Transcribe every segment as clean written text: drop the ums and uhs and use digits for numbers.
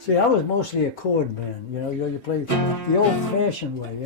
See, I was mostly a chord man. You play the old-fashioned way.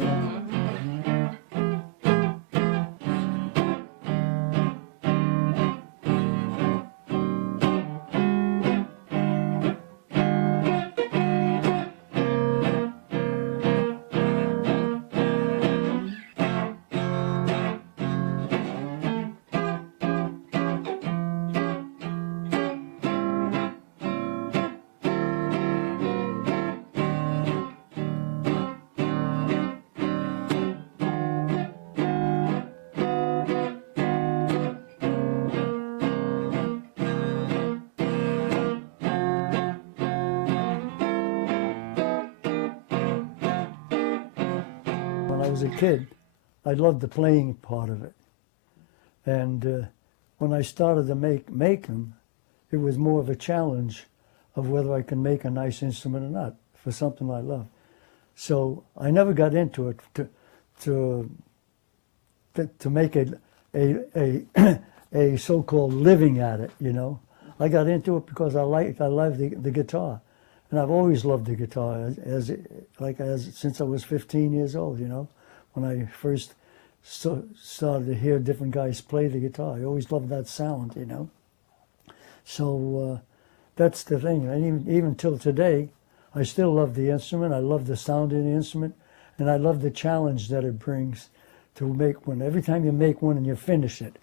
When I was a kid, I loved the playing part of it. And when I started to make them, it was more of a challenge of whether I can make a nice instrument or not for something I love. So I never got into it to make a so-called living at it. I got into it because I love the guitar, and I've always loved the guitar since I was 15 years old. When I first started to hear different guys play the guitar, I always loved that sound. So that's the thing. And even till today, I still love the instrument. I love the sound of the instrument, and I love the challenge that it brings to make one. Every time you make one and you finish it,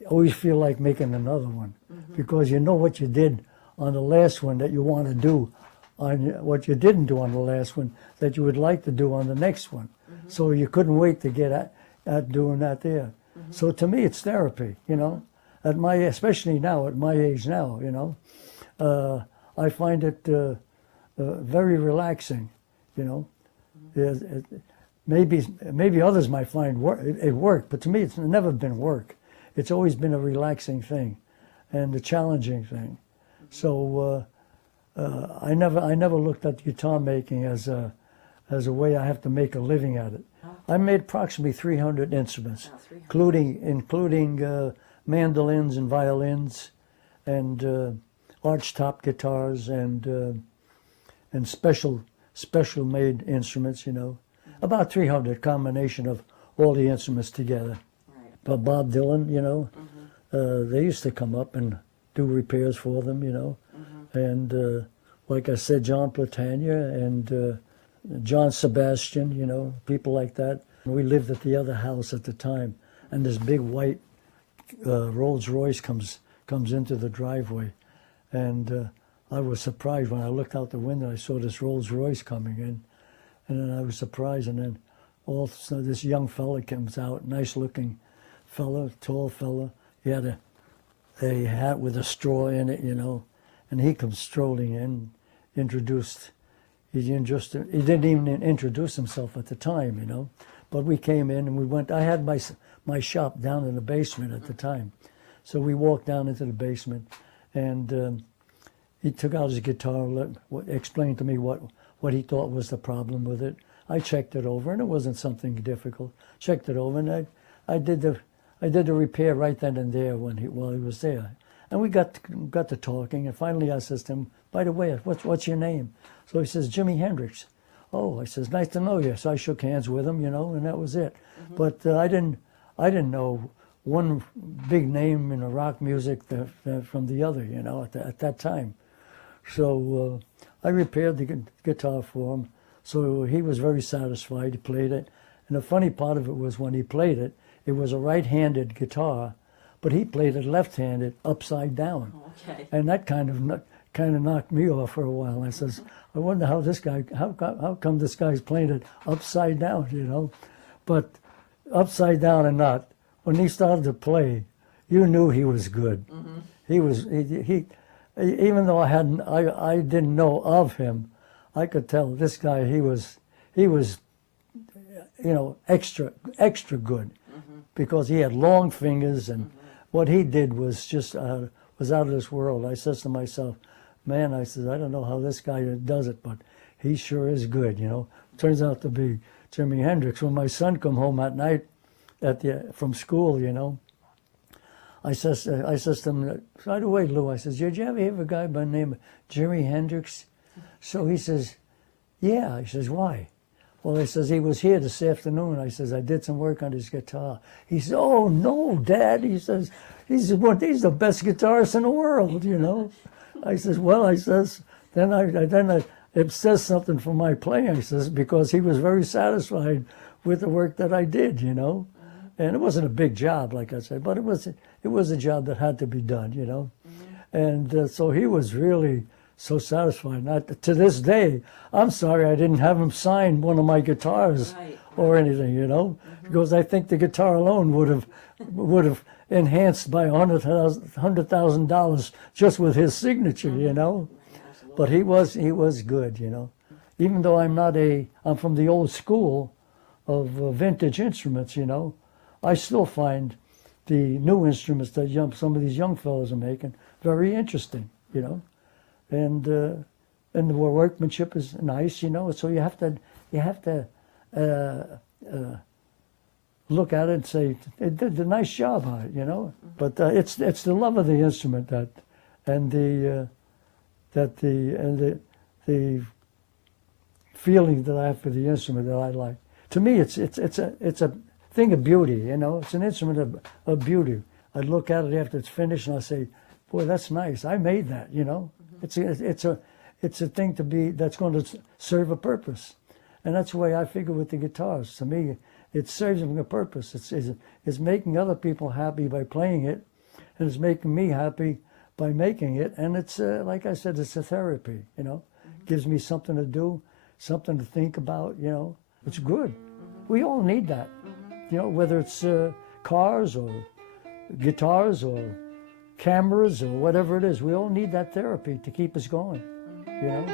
you always feel like making another one, because you know what you did on the last one that you want to do, on what you didn't do on the last one that you would like to do on the next one. So you couldn't wait to get at doing that there. So to me, it's therapy. Especially now at my age now. I find it very relaxing. Maybe others might find it work, but to me, it's never been work. It's always been a relaxing thing, and a challenging thing. So I never looked at guitar making as a way I have to make a living at it. I made approximately 300 instruments, 300. including mandolins and violins, and arch-top guitars, and special made instruments. About 300 combination of all the instruments together. Right. But Bob Dylan, they used to come up and do repairs for them, and like I said, John Platania and John Sebastian, people like that. We lived at the other house at the time, and this big white Rolls Royce comes into the driveway, and I was surprised when I looked out the window. I saw this Rolls Royce coming in, and then I was surprised. And then all of a sudden, this young fella comes out, nice-looking fella, tall fella. He had a hat with a straw in it, and he comes strolling in, introduced. He didn't even introduce himself at the time, But we came in and we went. I had my shop down in the basement at the time, so we walked down into the basement, and he took out his guitar, explained to me what he thought was the problem with it. I checked it over, and it wasn't something difficult. Checked it over, and I did the repair right then and there while he was there, and we got to talking, and finally I says to him, "By the way, what's your name?" So he says, "Jimi Hendrix." "Oh," I says, "nice to know you." So I shook hands with him, and that was it. But I didn't know one big name in the rock music from the other, at that time. So I repaired the guitar for him. So he was very satisfied. He played it. And the funny part of it was when he played it, it was a right-handed guitar, but he played it left-handed, upside down. Okay. And that kind of knocked me off for a while. I says, I wonder how come this guy's playing it upside down, But upside down or not, when he started to play, you knew he was good. He even though I didn't know of him, I could tell this guy, he was extra good, because he had long fingers, and what he did was just was out of this world. I says to myself, man, I said, I don't know how this guy does it, but he sure is good, Turns out to be Jimi Hendrix. When my son come home at night from school, I says to him, by the way, Lou, I says, did you ever hear of a guy by the name of Jimi Hendrix? So he says, yeah. He says, why? Well, he says, he was here this afternoon. I says, I did some work on his guitar. He says, oh, no, Dad. He says, he's the best guitarist in the world, you know. I says, well, I says, then it says something for my playing, I says, because he was very satisfied with the work that I did, you know. And it wasn't a big job, like I said, but it was a job that had to be done, you know. And so he was really so satisfied. To this day, I'm sorry I didn't have him sign one of my guitars or anything, you know, because I think the guitar alone would have enhanced by $100,000 just with his signature, you know. But he was good, you know. Even though I'm from the old school of vintage instruments, you know, I still find the new instruments that some of these young fellows are making very interesting, you know. And the workmanship is nice, you know. So you have to look at it and say they did a nice job on it, you know. But it's the love of the instrument and the feeling that I have for the instrument that I like. To me, it's a thing of beauty, you know. It's an instrument of beauty. I look at it after it's finished and I say, boy, that's nice. I made that, you know. It's a thing that's going to serve a purpose, and that's the way I figure with the guitars. To me, it serves a purpose. It's making other people happy by playing it, and it's making me happy by making it. And it's like I said, it's a therapy. You know, gives me something to do, something to think about. You know, it's good. We all need that. You know, whether it's cars or guitars or cameras or whatever it is, we all need that therapy to keep us going, you know?